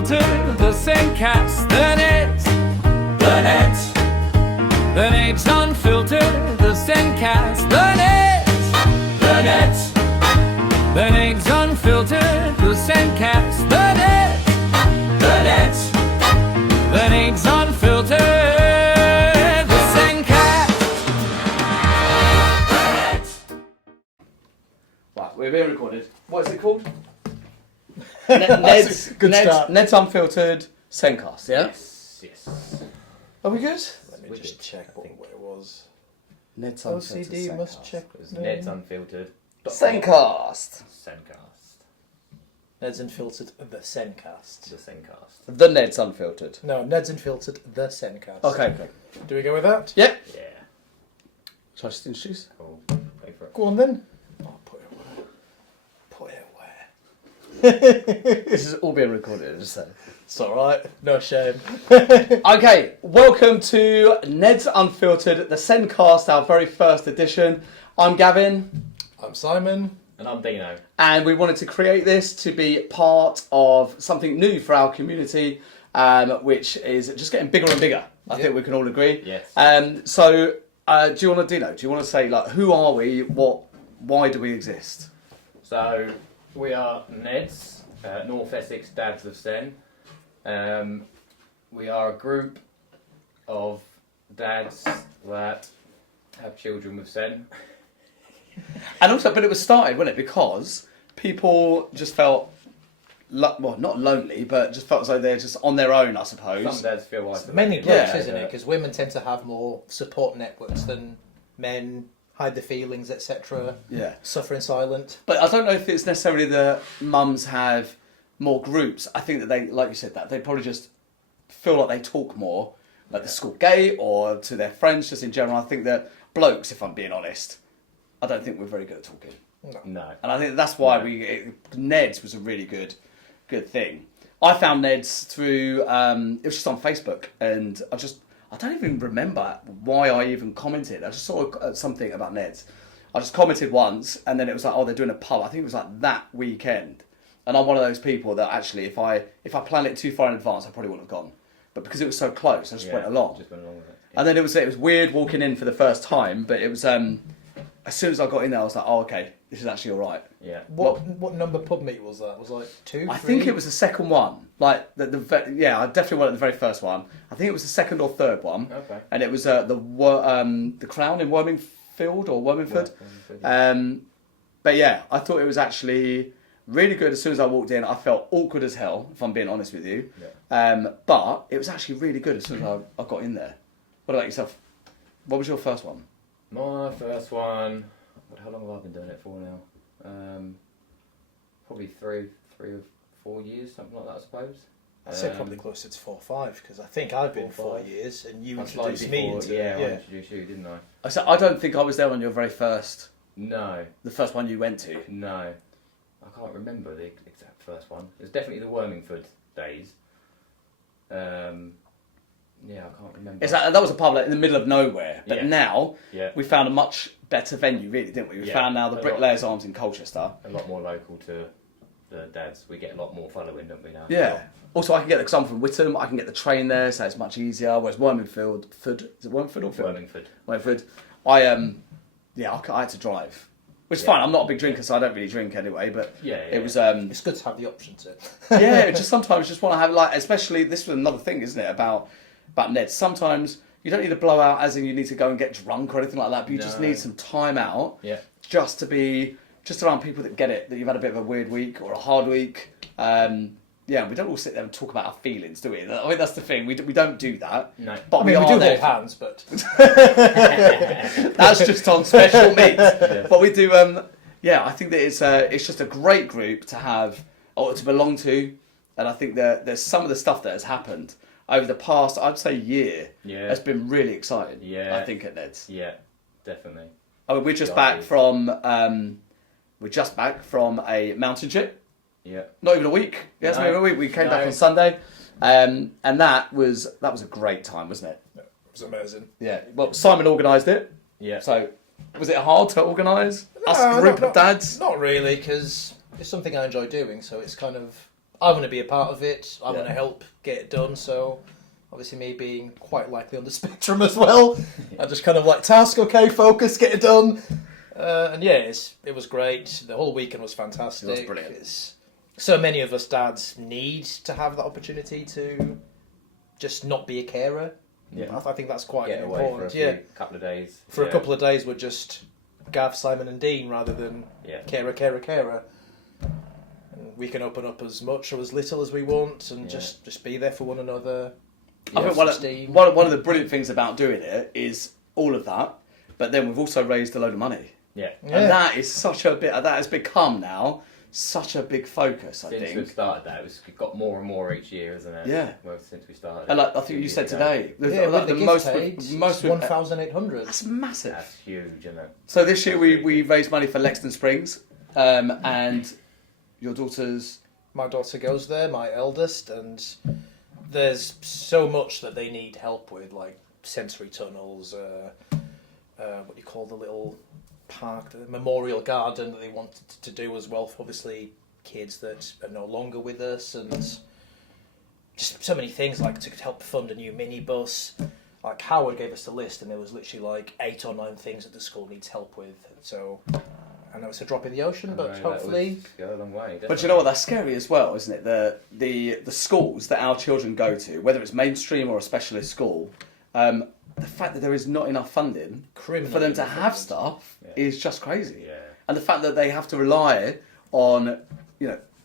Unfiltered, the SENcast, the NEDS, the NEDS, the NEDS Unfiltered, the SENcast, the NEDS, the NEDS, the NEDS Unfiltered, the SENcast, the NEDS, the NEDS, the NEDS Unfiltered, the SENcast. Right, we're being recorded. What is it called? Ned's Unfiltered SENcast, yeah? Yes. Are we good? Let me just check what it was. Ned's Unfiltered OCD must SENcast. check. It was NEDS Unfiltered. SENcast. SENcast. Ned's Unfiltered, the SENcast. The SENcast. The Ned's Unfiltered. No, Ned's Unfiltered, the SENcast. Okay. Do we go with that? Yep. Yeah. Shall I just introduce? Cool. Go for it. Go on then. Oh, put it away. Put it away. This is all being recorded, just say. It's alright. No shame. Okay, welcome to Ned's Unfiltered, the SENcast, our very first edition. I'm Gavin, I'm Simon. And I'm Dino. and we wanted to create this to be part of something new for our community, which is just getting bigger and bigger. I think we can all agree. Yes. So, do you want to, Dino? Do you want to say who are we? Why do we exist? So, we are NEDS, North Essex Dads of Sen. We are a group of dads that have children with Sen. And also, but it was started, wasn't it? Because people just felt, not lonely, but just felt as though they're just on their own, I suppose. Some dads feel like Mainly that. blokes, Yeah. isn't it? Because women tend to have more support networks than men, hide their feelings, etc. Yeah. Suffer in silence. But I don't know if it's necessarily that mums have more groups. I think that they, like you said, that they probably just feel like they talk more at the school gate or to their friends just in general. I think that blokes, if I'm being honest, I don't think we're very good at talking. No. And I think that's why NEDS was a really good thing. I found NEDS through, it was just on Facebook, and I don't even remember why I even commented. I just saw something about NEDS. I just commented once, and then it was like, oh, they're doing a pub. I think it was like that weekend. And I'm one of those people that actually, if I planned it too far in advance, I probably wouldn't have gone. But because it was so close, I just went along. Just went along with it. And then it was weird walking in for the first time, but it was as soon as I got in there, I was like, oh, okay, this is actually all right. Yeah. What number pub meet was that? Was it like 2, 3? I think it was the second one. I definitely went at the very first one. I think it was the second or third one. Okay. And it was the Crown in Wormingfield or Wormingford. But yeah, I thought it was actually really good. As soon as I walked in, I felt awkward as hell, if I'm being honest with you. Yeah. But it was actually really good as soon as I got in there. What about yourself? What was your first one? My first one. How long have I been doing it for now? Probably 3 or 4 years, something like that, I suppose. I'd say probably closer to 4 or 5, because I think I've been 4 years, and you That's slightly introduced me before- into yeah, it. I introduced you, didn't I? I don't think I was there on your very first, No, the first one you went to. no. I can't remember the exact first one. It was definitely the Wormingford days. Yeah, I can't remember. That was a pub in the middle of nowhere, but Yeah. now Yeah. we found a much better venue, really, didn't we? We Yeah. found now the A lot. Bricklayers Arms in Colchester. A lot more local to the dads. We get a lot more following, don't we now? Yeah. Also, I can get because I'm from Witham, I can get the train there, so it's much easier. Whereas Wormingfield, is it Wormingford or Field? Wormingford. Wormingford. I had to drive, which is Yeah. fine. I'm not a big drinker, so I don't really drink anyway. But Yeah, yeah. it was It's good to have the option to. yeah. Just sometimes just want to have especially this was another thing, isn't it, about NEDS. Sometimes you don't need to blow out, as in you need to go and get drunk or anything like that. But you just No. need some time out, Yeah. just to be around people that get it. That you've had a bit of a weird week or a hard week. Yeah, we don't all sit there and talk about our feelings, do we? I mean, that's the thing. We don't do that. No. But I mean, we are do there. hold hands, but That's just on special meet. But we do. Yeah, I think that it's just a great group to have or to belong to, and I think that there's some of the stuff that has happened over the past, I'd say, year. Yeah. Has been really exciting. Yeah. I think at NEDS. Yeah, definitely. I mean, we're just Yeah, back it is. from a mountain trip. Yeah. Not even a week. Yeah, it's not even a week. We came back on Sunday, and that was a great time, wasn't it? it was amazing. Yeah. Well, Simon organised it. Yeah. So, was it hard to organise? No, Us group not- of dads. Not really, because it's something I enjoy doing, so it's kind of I want to be a part of it. I want Yeah. to help get it done. So, obviously, me being quite likely on the spectrum as well, I just kind of like task, okay, focus, get it done. And yeah, it was great. The whole weekend was fantastic. It was brilliant. So many of us dads need to have the opportunity to just not be a carer. Yeah. I think that's quite Get away important. for a couple of days. For a couple of days, we're just Gav, Simon, and Dean rather than carer. And we can open up as much or as little as we want, and just be there for one another. I think one of the brilliant things about doing it is all of that, but then we've also raised a load of money. Yeah. And that is that has become now such a big focus, I Since think. we've started that, it's got more and more each year, isn't it? Yeah. Well, since we started. And like I think you said today, With the most 1,800. That's massive. That's huge, isn't it? So this year we raised money for Lexington Springs, and your daughter's. My daughter goes there, my eldest, and there's so much that they need help with, like sensory tunnels, what do you call the little park, the memorial garden that they wanted to do as well for obviously kids that are no longer with us, and just so many things, like to help fund a new minibus. Like Howard gave us a list, and there was literally like 8 or 9 things that the school needs help with. So I know it's a drop in the ocean, but hopefully go a long way. Definitely. But you know what? That's scary as well, isn't it? The schools that our children go to, whether it's mainstream or a specialist school, the fact that there is not enough funding for them to have stuff is just crazy. Yeah. And the fact that they have to rely on,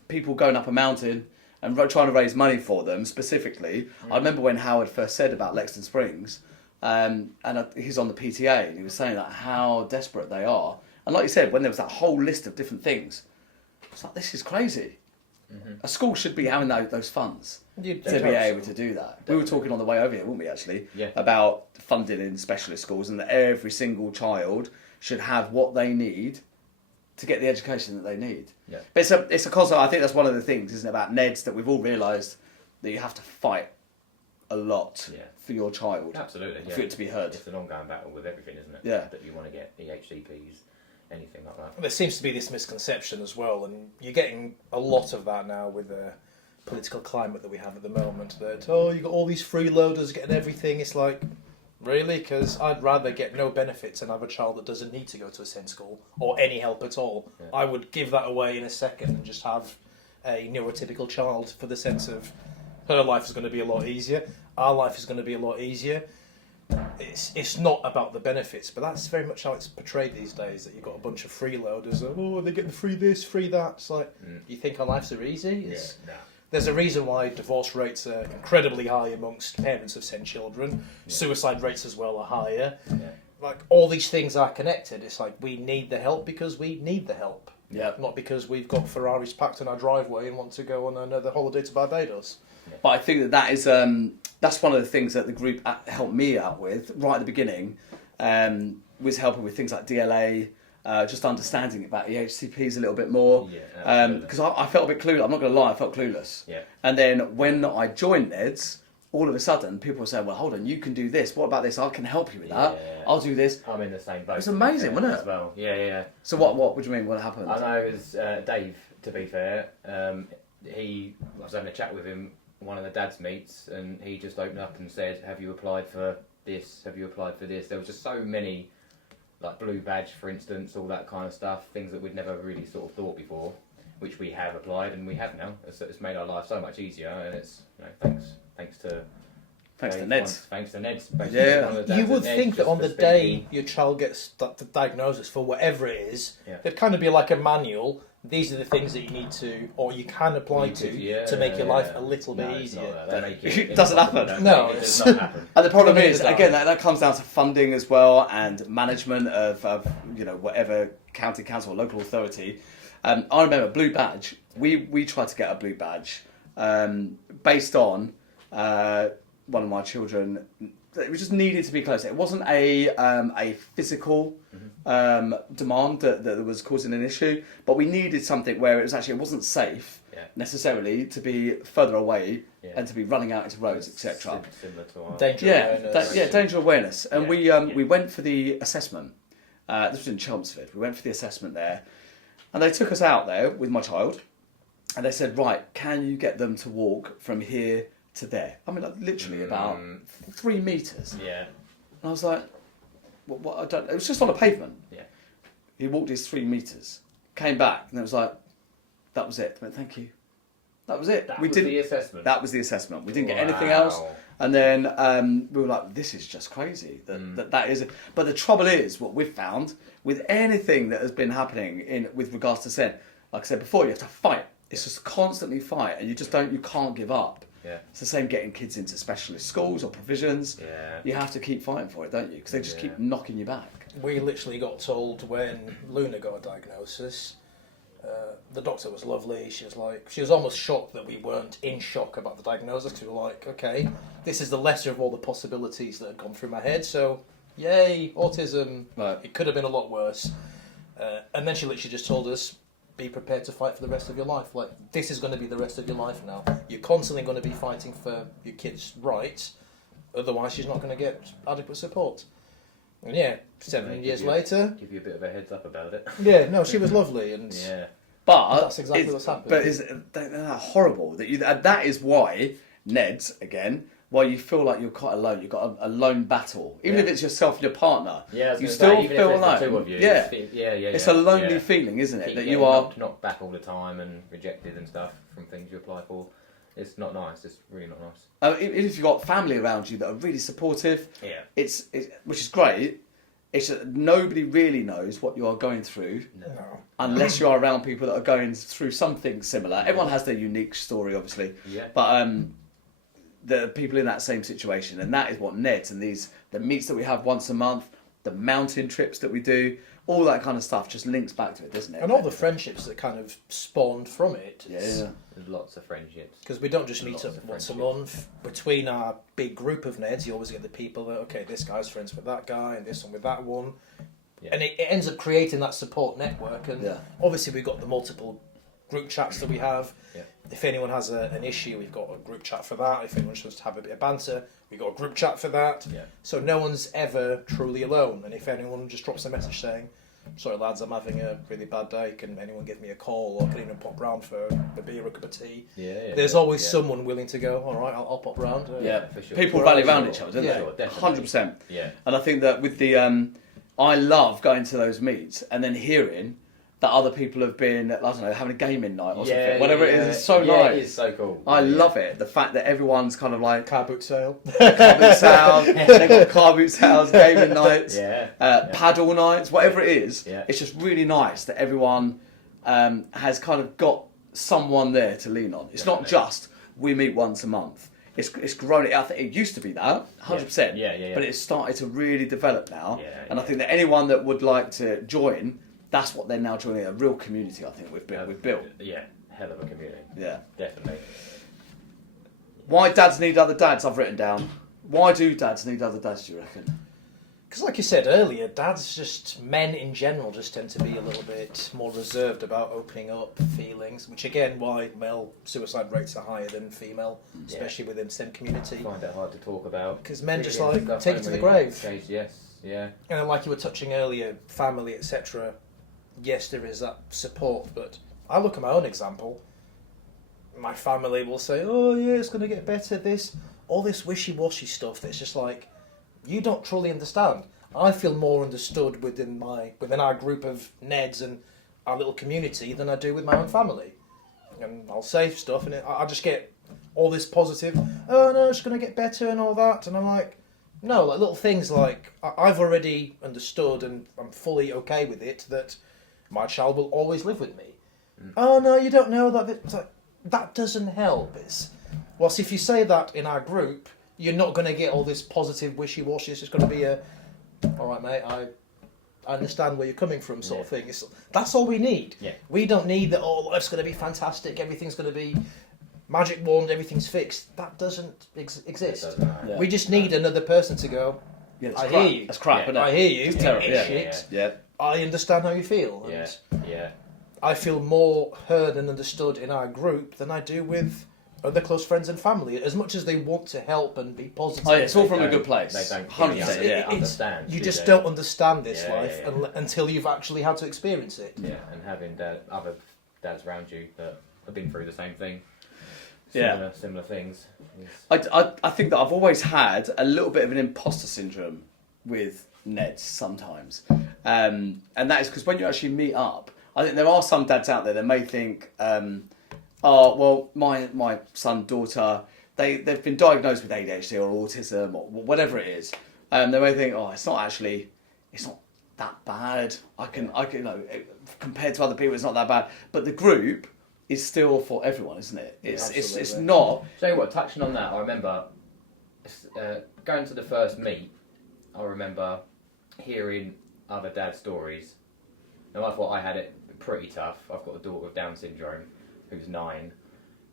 people going up a mountain and trying to raise money for them specifically. I remember when Howard first said about Lexington Springs, and he's on the PTA, and he was saying that how desperate they are. And like you said, when there was that whole list of different things, it's like, this is crazy. Mm-hmm. A school should be having those funds to be able to do that. We were talking on the way over here, weren't we, actually, about funding in specialist schools, and that every single child should have what they need to get the education that they need. Yeah. But it's a concept. I think that's one of the things, isn't it, about NEDS, that we've all realised that you have to fight a lot for your child. Absolutely. For it to be heard. It's an ongoing battle with everything, isn't it? Yeah. That you want to get EHCPs, anything like that. There seems to be this misconception as well, and you're getting a lot of that now with the political climate that we have at the moment, that, you got all these freeloaders getting everything. It's like, really? Because I'd rather get no benefits and have a child that doesn't need to go to a SEN school or any help at all. Yeah. I would give that away in a second and just have a neurotypical child, for the sense of her life is going to be a lot easier, our life is going to be a lot easier. It's not about the benefits, but that's very much how it's portrayed these days, that you've got a bunch of freeloaders, they're getting free this, free that. It's like, you think our lives are easy? There's a reason why divorce rates are incredibly high amongst parents of SEN children. Suicide rates as well are higher. Like, all these things are connected. It's like, we need the help because we need the help. Not because we've got Ferraris packed in our driveway and want to go on another holiday to Barbados. But I think that is that's one of the things that the group helped me out with right at the beginning, was helping with things like DLA, just understanding about EHCPs a little bit more. Because I felt a bit clueless. I'm not going to lie, I felt clueless. And then when I joined NEDS, all of a sudden people were saying, well, hold on, you can do this. What about this? I can help you with that. I'll do this. I'm in the same boat. It's amazing, wasn't it? As well. Yeah. So what do you mean? What happened? I know it was Dave, to be fair. I was having a chat with him, one of the dads meets, and he just opened up and said, have you applied for this? Have you applied for this? There was just so many, like Blue Badge, for instance, all that kind of stuff, things that we'd never really sort of thought before, which we have applied, and we have now. It's made our life so much easier, and it's, thanks to NEDS. Thanks to NEDS. You would think that on the day your child gets the diagnosis for whatever it is, there'd kind of be like a manual. These are the things that you need to, or you can apply to make your life a little bit easier. It doesn't happen. No, it does not happen. And the problem is, again, that comes down to funding as well, and management of whatever county council or local authority. I remember Blue Badge. We tried to get a Blue Badge based on one of my children. It just needed to be closer. It wasn't a physical demand that was causing an issue, but we needed something where it wasn't safe necessarily to be further away and to be running out into roads, etc. Similar to our danger awareness. Danger awareness. And we went for the assessment. This was in Chelmsford. We went for the assessment there, and they took us out there with my child, And they said, right, can you get them to walk from here to there? I mean, like, literally about 3 meters. Yeah. And I was like, what? I don't. It was just on a pavement. Yeah. He walked his 3 meters, came back, and it was like, that was it. I went, thank you. That was it. That was the assessment. That was the assessment. We didn't get anything else. And then we were like, this is just crazy. That is. But the trouble is, what we've found with anything that has been happening with regards to SEN, like I said before, you have to fight. It's just constantly fight, and you can't give up. Yeah. It's the same getting kids into specialist schools or provisions. Yeah. You have to keep fighting for it, don't you? Because they just keep knocking you back. We literally got told when Luna got a diagnosis. The doctor was lovely. She was almost shocked that we weren't in shock about the diagnosis. Because we were like, okay, this is the lesser of all the possibilities that had gone through my head. So, yay, autism. Right. It could have been a lot worse. And then she literally just told us, be prepared to fight for the rest of your life. Like, this is going to be the rest of your life now. You're constantly going to be fighting for your kid's rights. Otherwise, she's not going to get adequate support. And yeah, 7 years later... Give you a bit of a heads up about it. Yeah, no, she was lovely. And Yeah. But that's exactly what's happened. But isn't that horrible? That is why NEDS again. Why you feel like you're quite alone. You've got a lone battle, even if it's yourself and your partner. Yeah, I was you gonna still say, even feel if it's alone. the two of you, Yeah, It's a lonely feeling, isn't it? Keep That getting you are knocked back all the time and rejected and stuff from things you apply for. It's not nice. It's really not nice. Even if you've got family around you that are really supportive. Yeah. It's which is great. It's that nobody really knows what you are going through no. unless you are around people that are going through something similar. Everyone has their unique story, obviously. Yeah. But the people in that same situation, and that is what NEDS and the meets that we have once a month, the mountain trips that we do, all that kind of stuff just links back to it, doesn't it? And all the friendships that kind of spawned from it. Yeah. There's lots of friendships. Because we don't just meet Lots up of once a friendships. month. Between our big group of Neds, you always get the people that, okay, this guy's friends with that guy and this one with that one. Yeah. And it ends up creating that support network. And Yeah. obviously we've got the multiple group chats that we have. Yeah. If anyone has an issue, we've got a group chat for that. If anyone wants to have a bit of banter, we've got a group chat for that. Yeah. So no one's ever truly alone. And if anyone just drops a message saying, sorry lads, I'm having a really bad day, can anyone give me a call, or can anyone pop round for a beer or a cup of tea? There's always someone willing to go, alright, I'll pop round. For sure. People We're rally always around sure. each other, don't Yeah. they? Sure, definitely. 100%. Yeah. And I think that with the, I love going to those meets and then hearing that other people have been, I don't know, having a gaming night or something, whatever it is. It's so nice. It is so cool. I love it. The fact that everyone's kind of like Car boot sale. car boot sales, they've got car boot sales, gaming nights, Yeah. paddle nights, whatever it is. Yeah. It's just really nice that everyone has kind of got someone there to lean on. It's not Definitely. just we meet once a month. It's grown. I think it used to be that 100%. Yeah. But it's started to really develop now. Yeah, and I think that anyone that would like to join, that's what they're now joining, a real community. I think we've built. Yeah, hell of a community. Yeah. Definitely. Why dads need other dads? I've written down. Why do dads need other dads? Do you reckon? Because like you said earlier, men in general just tend to be a little bit more reserved about opening up feelings, which again why male suicide rates are higher than female, especially within SEN community. Find it hard to talk about. Because men just Feelings and like stuff, take it to don't the we? grave. Okay, yes, yeah. And like you were touching earlier, family, etc. Yes, there is that support, but I look at my own example. My family will say, "Oh yeah, it's going to get better." All this wishy-washy stuff. That's just like, you don't truly understand. I feel more understood within our group of Neds and our little community than I do with my own family. And I'll say stuff, and I just get all this positive. Oh no, it's going to get better and all that, and I'm like. No, like little things like I've already understood and I'm fully okay with it that my child will always live with me. Oh no, you don't know that. It's like, that doesn't help. Whilst if you say that in our group, you're not going to get all this positive wishy-washy. It's just going to be all right, mate. I understand where you're coming from, sort of thing. That's all we need. Yeah. We don't need that. Oh, life's going to be fantastic. Everything's going to be. Magic wand, everything's fixed. That doesn't exist. Yeah. We just need another person to go. Yeah, I hear you. That's crap. Yeah. Isn't it? I hear you. It's terrible. It's Yeah. shit. Yeah. I understand how you feel. Yeah, And yeah. I feel more heard and understood in our group than I do with other close friends and family. As much as they want to help and be positive, Oh, yeah, it's all from a don't- good place. They don't 100%. really Yeah. understand. You do just they? don't understand this Yeah, life yeah, yeah. until you've actually had to experience it. Yeah, and having other dads around you that I've been through the same thing. Yeah. Similar things. I think that I've always had a little bit of an imposter syndrome with NEDs sometimes. And that is because when you actually meet up, I think there are some dads out there that may think, oh, well, my son, daughter, they've been diagnosed with ADHD or autism or whatever it is. They may think, oh, it's not that bad. I can, compared to other people, it's not that bad. But the group is still for everyone, isn't it? It's not. Tell you what, touching on that, I remember going to the first meet. I remember hearing other dad stories. Now I thought I had it pretty tough. I've got a daughter with Down syndrome who's 9,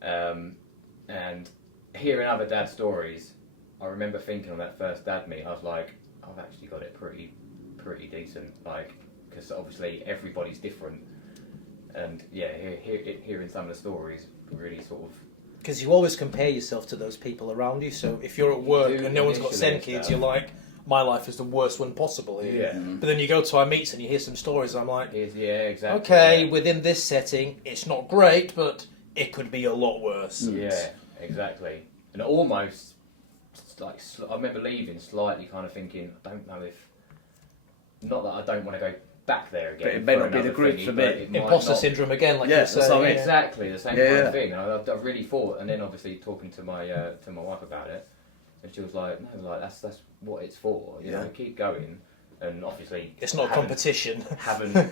and hearing other dad stories, I remember thinking on that first dad meet, I was like, I've actually got it pretty decent, like, because obviously everybody's different. And yeah, hearing some of the stories really sort of... Because you always compare yourself to those people around you, so if you're at work and no one's got SEN kids, you're like, my life is the worst one possible here. Yeah. But then you go to our meets and you hear some stories, and I'm like, yeah, exactly. Okay, within this setting, it's not great, but it could be a lot worse. Yeah, exactly. And almost, like, I remember leaving slightly kind of thinking, I don't know if... Not that I don't want to go back there again. But it may not be the group for me. Imposter syndrome again, like Yeah, you that's what I say. mean. Exactly, the same kind of thing. And I really thought, and then obviously talking to my wife about it, and she was like, no, like that's what it's for. You know, keep going. And obviously, It's not a competition.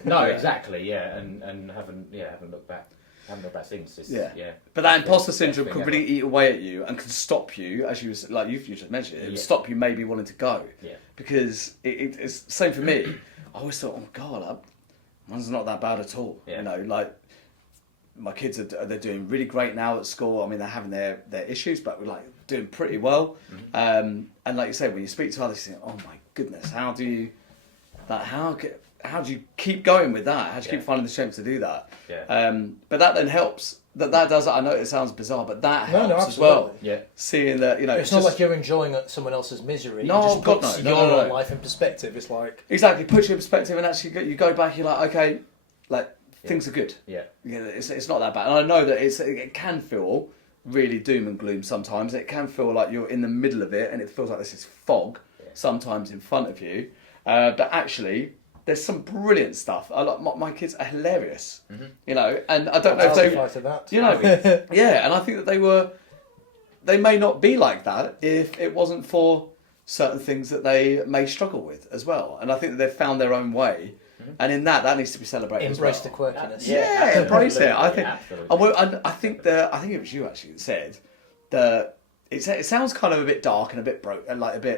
Exactly, yeah, and haven't looked back. Haven't looked back since. But that imposter syndrome could really eat away at you and could stop you, as you just mentioned, it would stop you maybe wanting to go. Yeah. Because it's the same for me. I always thought, oh God, mine's not that bad at all. Yeah. You know, like my kids they're doing really great now at school. I mean, they're having their issues, but we're like doing pretty well. Mm-hmm. And like you say, when you speak to others, you think, oh my goodness, how do you keep going with that? How do you keep finding the strength to do that? Yeah. But that then helps. That does. I know it sounds bizarre, but that helps as well. Yeah. Seeing that, it's not like you're enjoying someone else's misery. No, it just God, puts no. your life in perspective. It's like exactly puts you in perspective, and actually you go back. You're like, okay, like things are good. Yeah. It's not that bad. And I know that it can feel really doom and gloom sometimes. It can feel like you're in the middle of it, and it feels like this is fog sometimes in front of you. But actually, there's some brilliant stuff. My kids are hilarious, you know, and I don't know if they, you know, and I think that they may not be like that if it wasn't for certain things that they may struggle with as well. And I think that they've found their own way, and in that needs to be celebrated. Embrace as well. the quirkiness. Yeah, embrace it. I think, absolutely. I think it was you actually that said that. It sounds kind of a bit dark and a bit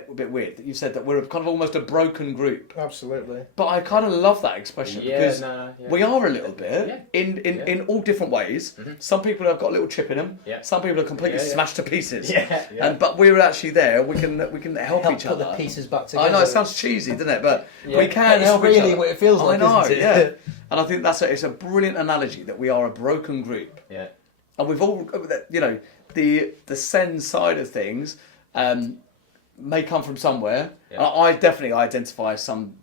a bit weird that you said that we're kind of almost a broken group. Absolutely. But I kind of love that expression because we are a little bit in all different ways. Mm-hmm. Some people have got a little chip in them. Yeah. Some people are completely smashed to pieces. Yeah. But we're actually there. We can help each put other. The pieces back together. I know it sounds cheesy, doesn't it? But we can it's help really each other. what it feels like. I know. Isn't it? Yeah. And I think it's a brilliant analogy that we are a broken group. Yeah. And we've all, you know, the SEN side of things may come from somewhere. Yeah. And I definitely identify some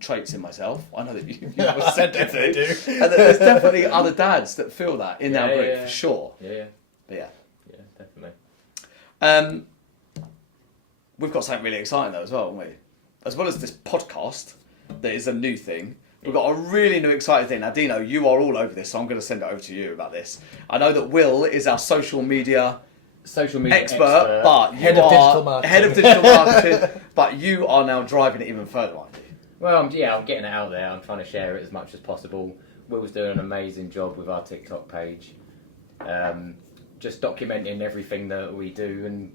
traits in myself. I know that you definitely do. And that there's definitely other dads that feel that in our group for sure. Yeah. But yeah. Yeah, definitely. We've got something really exciting though as well, haven't we? As well as this podcast that is a new thing. We've got a really new exciting thing. Now, Dino, you are all over this, so I'm going to send it over to you about this. I know that Will is our social media expert, but head of digital marketing, but you are now driving it even further, aren't you? Well, I'm getting it out there. I'm trying to share it as much as possible. Will's doing an amazing job with our TikTok page. Just documenting everything that we do and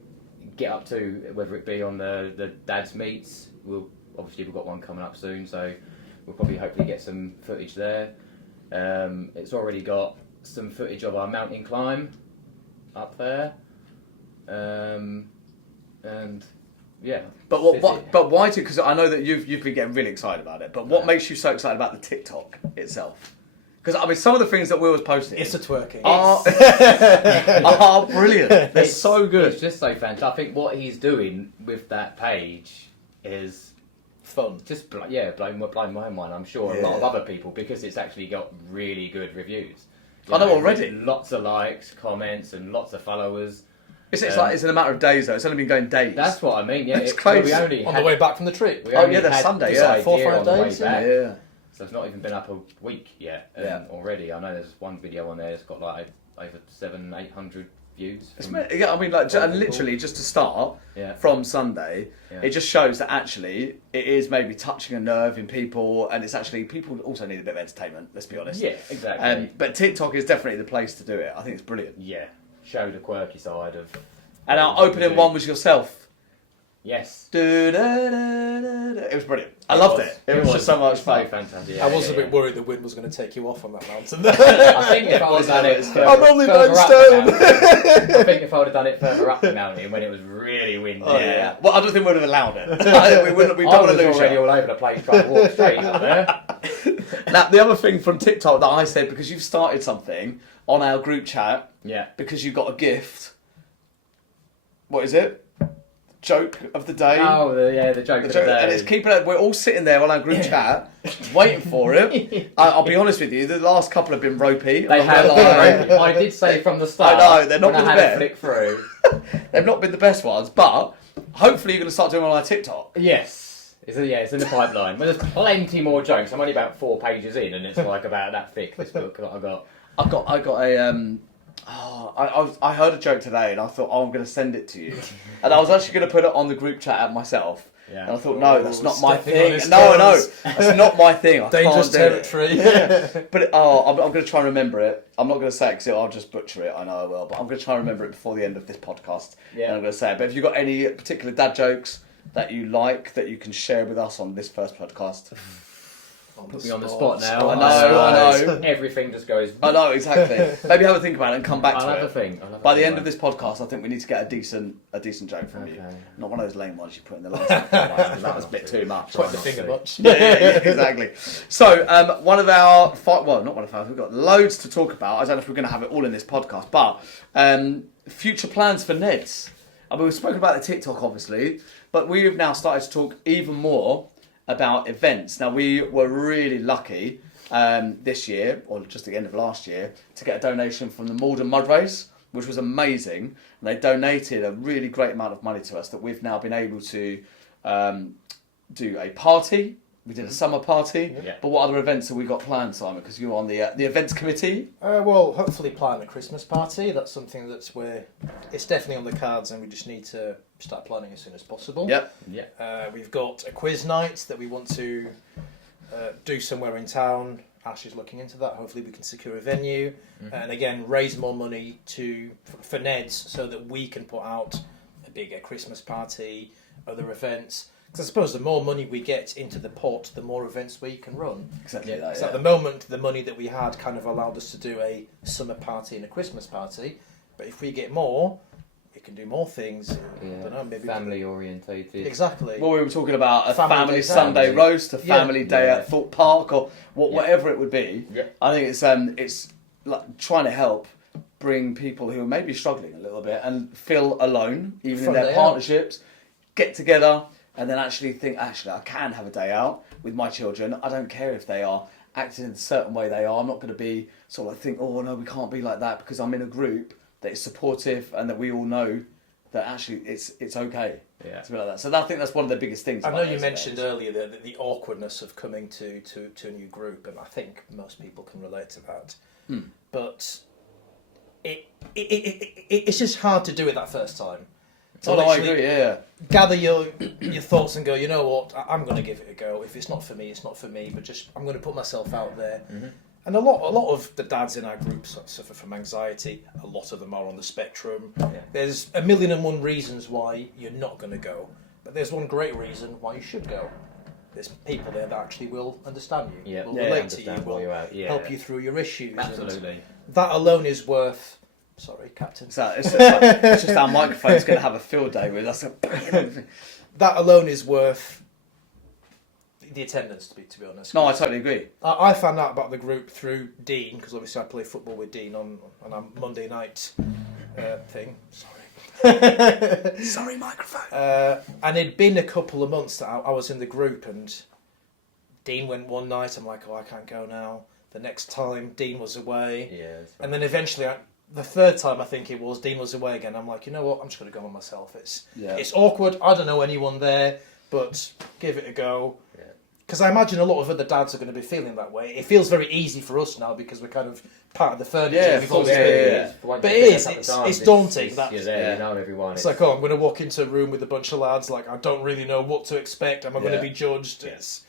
get up to, whether it be on the dads meets. We've got one coming up soon, so we'll probably hopefully get some footage there. It's already got some footage of our mountain climb up there. And yeah. But why do? Because I know that you've been getting really excited about it. But what makes you so excited about the TikTok itself? Because I mean, some of the things that Will was posting, it's the twerking, are brilliant. They're so good. It's just so fantastic. I think what he's doing with that page is fun. Just blowing my mind. I'm sure a lot of other people, because it's actually got really good reviews. I know already. Lots of likes, comments, and lots of followers. It's in a matter of days though. It's only been going days. That's what I mean. Yeah, it's crazy. We only on the way back from the trip. That's Sunday. Yeah, 4 or 5 days. Yeah. So it's not even been up a week yet. Already, I know there's one video on there that's got like over 700-800 views. Yeah, I mean, like, and literally just to start from Sunday, it just shows that actually it is maybe touching a nerve in people, and it's actually people also need a bit of entertainment. Let's be honest. Yeah, exactly. But TikTok is definitely the place to do it. I think it's brilliant. Yeah, show the quirky side of. And our opening one was yourself. Yes. It was brilliant. I loved it. It was just so much fun. Fantastic. Yeah, I was a bit worried the wind was going to take you off on that mountain. I think if I would have done it, I'm only 9 stone. I think if I would have done it further up the mountain when it was really windy. Yeah. Well, I don't think we would have allowed it. I was already all over the place trying to walk straight up there. Now, the other thing from TikTok that I said, because you've started something on our group chat, because you got a gift. What is it? Joke of the day. Oh, the joke of the day. And it's keeping it. We're all sitting there on our group chat, waiting for it. I'll be honest with you. The last couple have been ropey. They have been ropey. I did say from the start. I know they're not been the best. Flick through. They've not been the best ones, but hopefully you're going to start doing them on our TikTok. Yes. It's in the pipeline. Well, there's plenty more jokes. I'm only about 4 pages in, and it's like about that thick. This book that I got. I got a. I heard a joke today and I thought, I'm going to send it to you. And I was actually going to put it on the group chat at myself. Yeah. And I thought, no, that's not my thing. No, that's not my thing. I Dangerous can't do territory. It. But I'm going to try and remember it. I'm not going to say it because I'll just butcher it. I know I will. But I'm going to try and remember it before the end of this podcast. Yeah. And I'm going to say it. But if you've got any particular dad jokes that you like, that you can share with us on this first podcast... Put me on the spot now. I know. Everything just goes. I know, exactly. Maybe have a think about it and come back to it. I'll have a think. By the end of this podcast, I think we need to get a decent joke from you. Not one of those lame ones you put in the last one. That was a bit too much. Point the finger much. Yeah, exactly. So, one of our... not one of ours. We've got loads to talk about. I don't know if we're going to have it all in this podcast, but future plans for NEDS. I mean, we've spoken about the TikTok, obviously, but we've now started to talk even more about events. Now, we were really lucky this year, or just at the end of last year, to get a donation from the Malden Mud Race, which was amazing. And they donated a really great amount of money to us that we've now been able to do a party. We did a summer party. Yeah. But what other events have we got planned, Simon? Because you're on the events committee. Well, hopefully plan a Christmas party. That's something it's definitely on the cards, and we just need to start planning as soon as possible. Yep. Yeah. We've got a quiz night that we want to do somewhere in town. Ash is looking into that. Hopefully we can secure a venue. And again, raise more money for NEDS so that we can put out a bigger Christmas party, other events. Because I suppose the more money we get into the pot, the more events we can run. Exactly. So at the moment, the money that we had kind of allowed us to do a summer party and a Christmas party. But if we get more, we can do more things. Yeah. I don't know, maybe family orientated. Exactly. Well, we were talking about a family Sunday roast, a family day at Thorpe Park, or whatever it would be. Yeah. I think it's like trying to help bring people who are maybe struggling a little bit and feel alone, even in their partnerships, get together. And then actually think, I can have a day out with my children. I don't care if they are acting in a certain way they are. I'm not going to be sort of like think, oh no, we can't be like that, because I'm in a group that is supportive and that we all know that actually it's okay to be like that. So I think that's one of the biggest things. I know you mentioned earlier the awkwardness of coming to a new group, and I think most people can relate to that. But it's just hard to do it that first time. I agree, yeah. Gather your thoughts and go, you know what, I'm going to give it a go. If it's not for me, it's not for me, but just I'm going to put myself out there. And a lot of the dads in our group suffer from anxiety. A lot of them are on the spectrum. Yeah. There's 1,000,001 reasons why you're not going to go, but there's one great reason why you should go. There's people there that actually will understand you, will relate to you, will help you through your issues. Absolutely. And that alone is worth... Sorry, Captain. So it's just our microphone's going to have a field day with us. That alone is worth the attendance, to be honest. No, I totally agree. I found out about the group through Dean, because obviously I play football with Dean on a Monday night thing. Sorry. Sorry, microphone. And it'd been a couple of months that I was in the group, and Dean went one night. I'm like, I can't go now. The next time Dean was away. Yeah. That's right. And then eventually, the third time I think it was, Dean was away again. I'm like, you know what? I'm just going to go by myself. It's awkward. I don't know anyone there, but give it a go. Because I imagine a lot of other dads are going to be feeling that way. It feels very easy for us now because we're kind of part of the furniture. Yeah, of course, yeah. But it is. It's daunting. You're there, you know everyone. It's like, I'm going to walk into a room with a bunch of lads. Like, I don't really know what to expect. Am I going to be judged?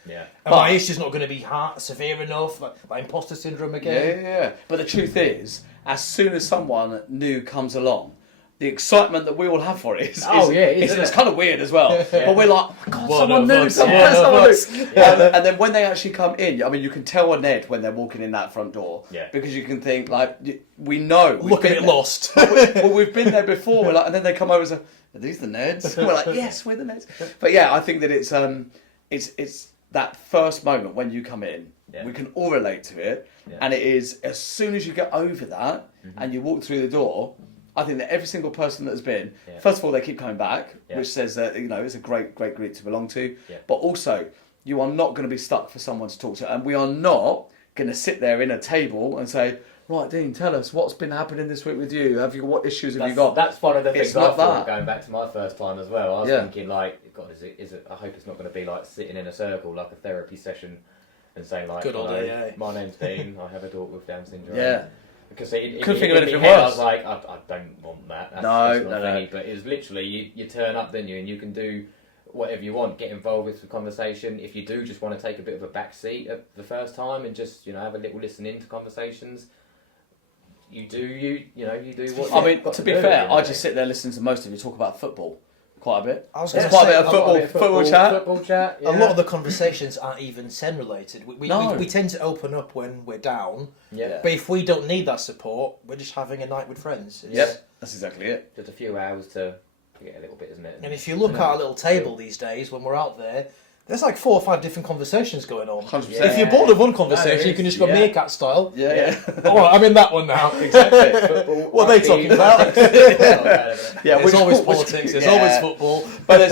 Yeah. And my issue's not going to be severe enough. Like imposter syndrome again. Yeah. But the truth is, as soon as someone new comes along, the excitement that we all have for it is it's kind of weird as well. But we're like, oh my God, someone new, someone new. And then when they actually come in, I mean, you can tell a Ned when they're walking in that front door. Because you can think, like, we know. Look at it lost. Well, we've been there before. We're like, and then they come over and say, are these the Neds? We're like, yes, we're the Neds. But yeah, I think that it's that first moment when you come in, we can all relate to it. And it is, as soon as you get over that and you walk through the door, I think that every single person that has been, first of all, they keep coming back, which says that, you know, it's a great group to belong to. But also, you are not going to be stuck for someone to talk to. And we are not going to sit there in a table and say, right, Dean, tell us what's been happening this week with you. What issues have you got? That's one of the things It's I not thought, that. going back to my first time as well. I was thinking, like, God, is it? I hope it's not going to be like sitting in a circle, like a therapy session, and saying, like, Good old my name's Dean, I have a daughter with Down syndrome. Because Couldn't think of anything head, worse. I was like, I don't want that. That's not thingy. But it's literally, you turn up, then you, and you can do whatever you want, get involved with the conversation. If you do just want to take a bit of a back seat at the first time and just, you know, have a little listen into conversations, you do what I mean, to be fair, I just sit there listening to most of you talk about football quite a bit. There's quite a bit of football chat. Football chat. A lot of the conversations aren't even Sen related. We tend to open up when we're down. But if we don't need that support, we're just having a night with friends. That's exactly it. Just a few hours to get a little bit, isn't it? And if you look at our little table these days when we're out there, there's like 4 or 5 different conversations going on. 100%. If you're bored of one conversation, you can just go meerkat style. All right, I'm in that one now. Exactly. Football, what are they talking about? There's always politics. There's always football. But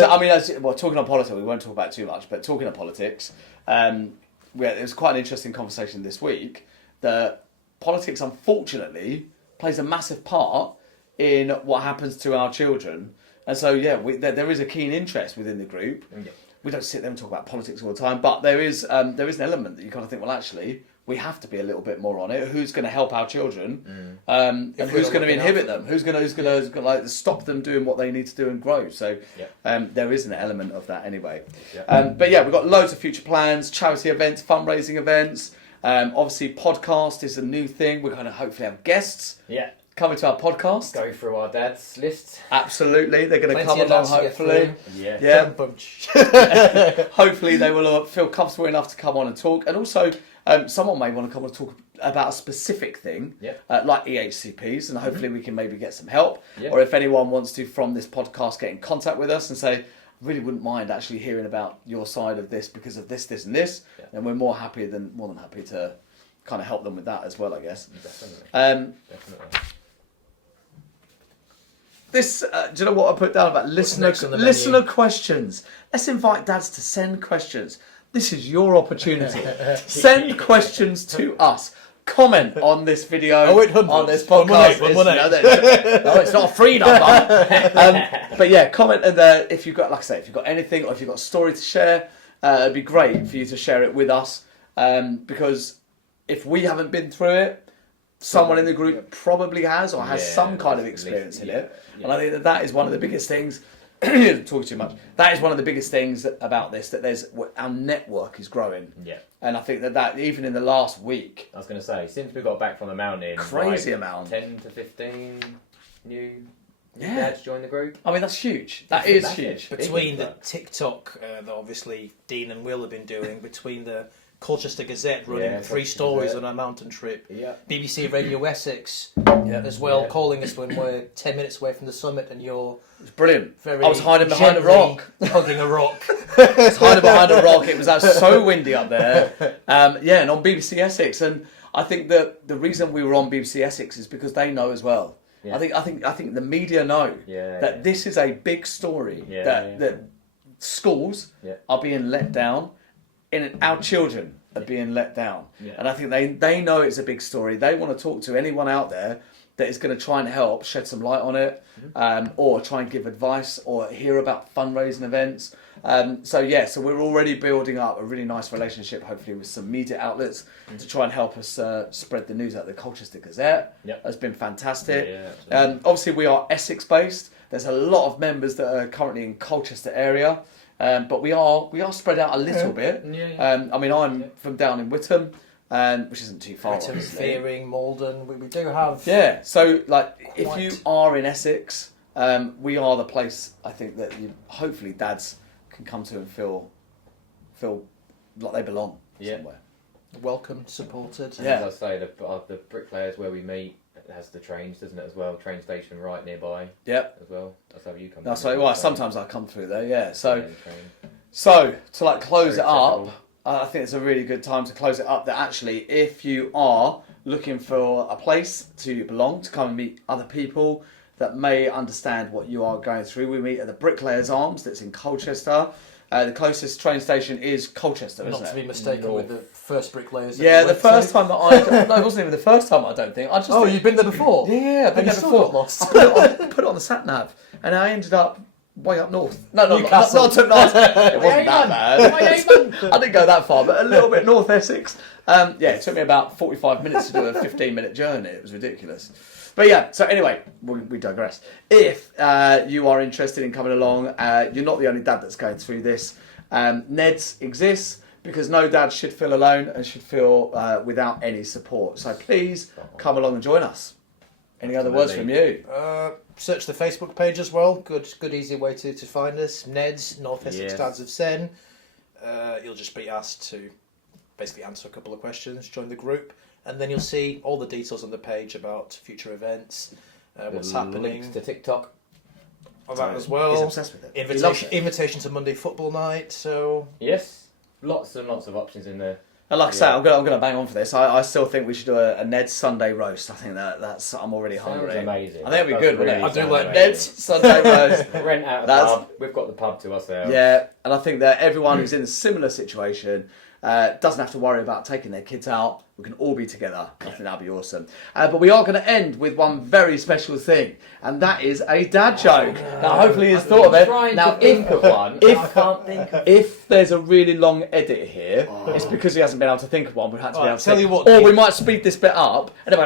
talking on politics, we won't talk about it too much. But talking on politics, it was quite an interesting conversation this week. That politics, unfortunately, plays a massive part in what happens to our children, and so there is a keen interest within the group. We don't sit there and talk about politics all the time, but there is an element that you kind of think, well, actually, we have to be a little bit more on it. Who's going to help our children, and who's going to inhibit them? Who's going to like stop them doing what they need to do and grow? So there is an element of that anyway. But we've got loads of future plans, charity events, fundraising events. Obviously, podcast is a new thing. We're going to hopefully have guests. Coming to our podcast. Go through our dad's list. Absolutely, they're going to come along. Hopefully, hopefully they will feel comfortable enough to come on and talk. And also, someone may want to come and talk about a specific thing, like EHCPs, and hopefully we can maybe get some help. Or if anyone wants to, from this podcast, get in contact with us and say, I really wouldn't mind actually hearing about your side of this because of this, this, and this. And we're more than happy to kind of help them with that as well, I guess. Definitely. This, do you know what I put down about listener questions? Let's invite dads to send questions. This is your opportunity. Send questions to us. Comment on this video, on this podcast. No, it's not a free number. But comment, and if you've got, like I say, if you've got anything or if you've got a story to share, it'd be great for you to share it with us. Because if we haven't been through it, someone in the group probably has or has some kind of experience in it. And I think that is one of the biggest things. Talking too much. That is one of the biggest things about this. That our network is growing. And I think that even in the last week, I was going to say, since we got back from the mountain, crazy amount, 10 to 15 new dads joined the group. I mean, that's huge. That is huge. Between the TikTok that obviously Dean and Will have been doing, between the Colchester Gazette running 3 stories on our mountain trip, BBC Radio Essex as well, calling us when we're 10 minutes away from the summit, and you're... It's brilliant. I was hiding behind a rock. Hugging a rock. I was hiding behind a rock. It was so windy up there. And on BBC Essex. And I think that the reason we were on BBC Essex is because they know as well. I think the media know that this is a big story, that schools are being let down. In our children are being let down. Yeah. And I think they know it's a big story. They want to talk to anyone out there that is going to try and help shed some light on it, or try and give advice or hear about fundraising events. So we're already building up a really nice relationship, hopefully with some media outlets to try and help us spread the news out. The Colchester Gazette has been fantastic. Obviously we are Essex based. There's a lot of members that are currently in Colchester area, but we are spread out a little bit. I mean, I'm from down in Whittam, which isn't too far. Whittam, Fearing, Malden, we do have... Yeah, so like if you are in Essex, we are the place, I think, that hopefully dads can come to and feel like they belong somewhere. Welcome, supported. And as I say, the bricklayers where we meet has the trains, doesn't it, as well? Train station right nearby. Yep. As well. That's how you come. That's right. Well, sometimes I come through there. Yeah. So to like close it up, I think it's a really good time to close it up. That actually, if you are looking for a place to belong, to come and meet other people that may understand what you are going through, we meet at the Bricklayers Arms. That's in Colchester. The closest train station is Colchester, isn't it? Not to be mistaken with the first bricklayers. Yeah, the first time that no, it wasn't even the first time. I don't think. You've been there before. Yeah, I've been there still before. got lost. I put it on the sat nav, and I ended up way up north. No, not it wasn't that bad. I didn't go that far, but a little bit north Essex. It took me about 45 minutes to do a 15-minute journey. It was ridiculous. But yeah, so anyway, we digress. If you are interested in coming along, you're not the only dad that's going through this. NEDS exists because no dad should feel alone and should feel without any support. So please come along and join us. Any other words from you? Search the Facebook page as well. Good easy way to find us. NEDS, North Essex Dads of Sen. You'll just be asked to basically answer a couple of questions, join the group, and then you'll see all the details on the page about future events, what's happening. Links to TikTok. On that as well. He's obsessed with it. Invitation to Monday football night. So yes, lots and lots of options in there. And like I say, I'm going to bang on for this. I still think we should do a Ned's Sunday roast. I think that's. I'm already hungry. Sounds amazing. I think it'd be good, wouldn't it? I do like Ned's Sunday roast. Rent out a pub. We've got the pub to ourselves. Yeah, and I think that everyone who's in a similar situation doesn't have to worry about taking their kids out. We can all be together. I think that'd be awesome. But we are going to end with one very special thing, and that is a dad joke. Now, hopefully he's thought of it. Now, think of one. I can't think of. If there's a really long edit here, it's because he hasn't been able to think of one. We had to be able to tell you what. Or we might speed this bit up. And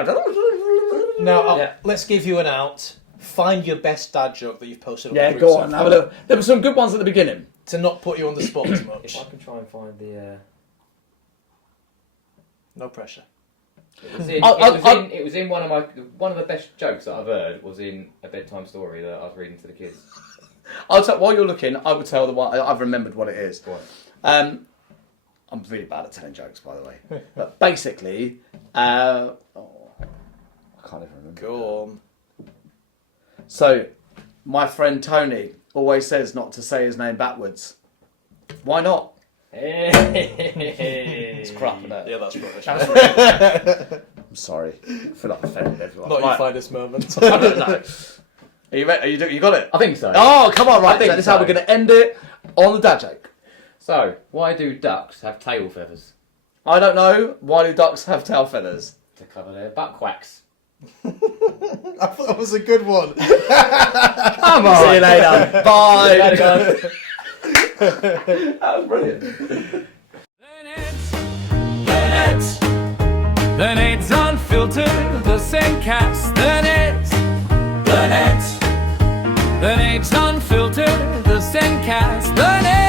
Now, let's give you an out. Find your best dad joke that you've posted on the group go so on. far. Have a look. There were some good ones at the beginning. To not put you on the spot too much. If I can try and find the. No pressure. It was in one of the best jokes that I've heard was in a bedtime story that I was reading to the kids. While you're looking, I will tell the one. I've remembered what it is. Go on. I'm really bad at telling jokes, by the way. But basically, I can't even remember. Go on. So, my friend Tony always says not to say his name backwards. Why not? It's crap, isn't it? Yeah, that's rubbish. I'm sorry. I feel like I offended everyone. Not your finest moment. I don't know. Are you ready? You got it? I think so. Oh, come on, right. This is how we're going to end it on the dad joke. So, why do ducks have tail feathers? I don't know. Why do ducks have tail feathers? To cover their butt quacks. I thought that was a good one. Come on. See you later. Bye. See you later, guys. That was brilliant. The NEDS Unfiltered, the SENcast, the NEDS. The NEDS Unfiltered, the SENcast, the NEDS.